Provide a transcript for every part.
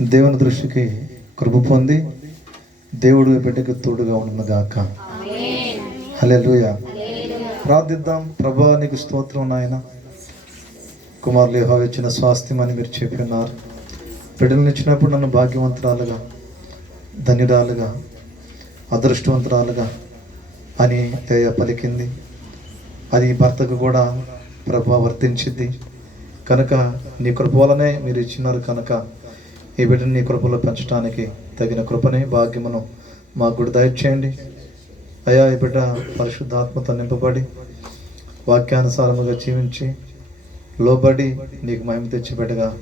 దేవుని దృష్టికి కృప పొంది దేవుడు బిడ్డకు తోడుగా ఉండుగాక. హల్లెలూయా. ప్రార్థిద్దాం. ప్రభువా, నీకు స్తోత్రం నాయన. కుమారులు యెహోవా ఇచ్చిన స్వాస్థ్యం అని మీరు చెప్పి ఉన్నారు. బిడ్డలను ఇచ్చినప్పుడు నన్ను భాగ్యవంతురాలుగా, ధన్యురాలుగా, అదృష్టవంతురాలుగా అని దయ పలికింది. అది భర్తకు కూడా ప్రభు వర్తించింది కనుక నీ కృప వలనే మీరు ఇచ్చినారు కనుక ఈ బిడ్డని నీ కృపలో పెంచడానికి తగిన కృపని భాగ్యమును మాకు కూడా దయచేయండి అయ్యా. ఈ బిడ్డ పరిశుద్ధాత్మతో నింపబడి వాక్యానుసారముగా జీవించి లోబడి నీకు మహిమ తెచ్చి బిడ్డగా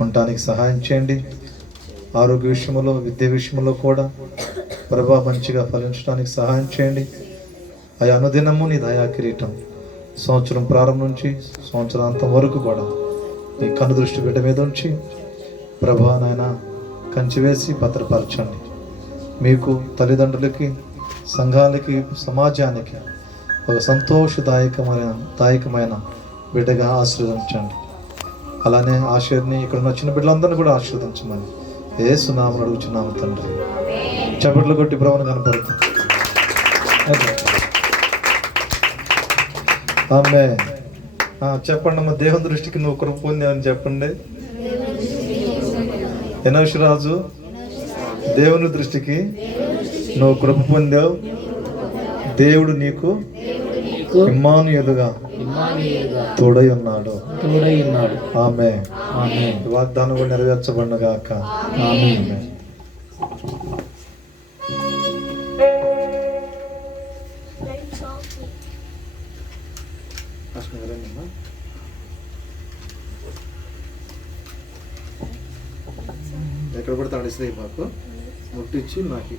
ఉండటానికి సహాయం చేయండి. ఆరోగ్య విషయంలో, విద్య విషయంలో కూడా ప్రభా మంచిగా ఫలించడానికి సహాయం చేయండి అయ్యా. అనుదినము నీ దయా కిరీటం సంవత్సరం ప్రారంభం నుంచి సంవత్సరాంతం వరకు కూడా నీ కన్ను దృష్టి బిడ్డ మీద ఉంచి ప్రభా నాయన కంచి వేసి భద్రపరచండి. మీకు, తల్లిదండ్రులకి, సంఘాలకి, సమాజానికి ఒక సంతోషదాయకమైన బిడ్డగా ఆశీర్వదించండి. అలానే ఆశీర్ని ఇక్కడ వచ్చిన బిడ్డలందరినీ కూడా ఆశీర్వదించమని యేసు నామమున అడుగుచున్నాము తండ్రి. చప్పట్లు కొట్టి ప్రభువును కనపడతాం. ఆమేన్. చెప్పండి అమ్మ, దేవుని దృష్టికి నువ్వు కృప పొందావని చెప్పండి. ఎనోష్ రాజు, దేవుని దృష్టికి నువ్వు కృప పొందావు. దేవుడు నీకు ఇమ్మానుయేలుగా తోడై ఉన్నాడు. ఆమేన్. వాగ్దానం కూడా నెరవేర్చబడిన గాక. ఆమేన్. ఎక్కడ పడితే అడిస్తే మాకు ముట్టించి నాకు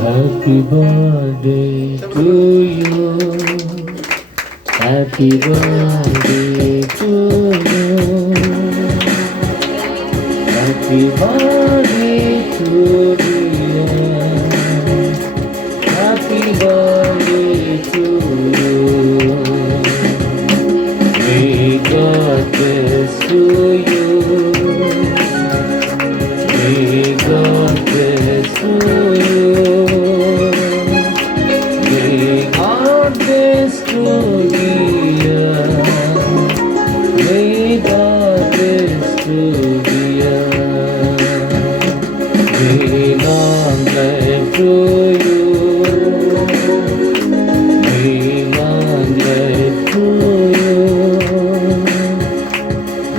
happy birthday to you, happy birthday to you, happy birthday to you, happy birthday to you. May God bless you. May God bless you. May God bless you. May God bless you. May long life to you. May long life to you.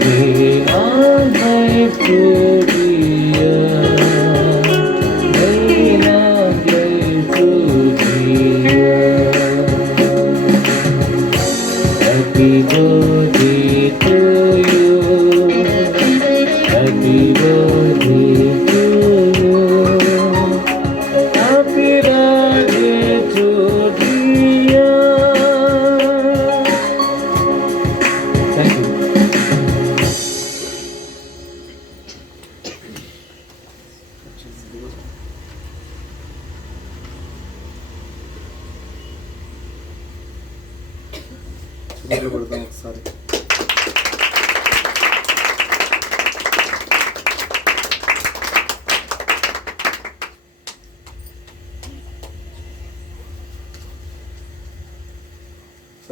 May long life to you. May long life to you. Happy birthday to you. Happy birthday to you. Happy birthday to you. Thank you. కొడతాం ఒకసారి.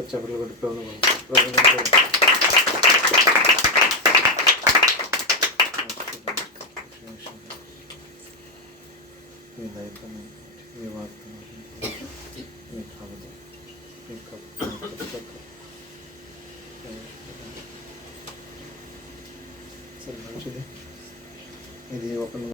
చప్పట్లు కొట్టి మీ దైవం, మీ వార్త, మీ కావదు, మీ సరే మంచిది. ఇది ఒక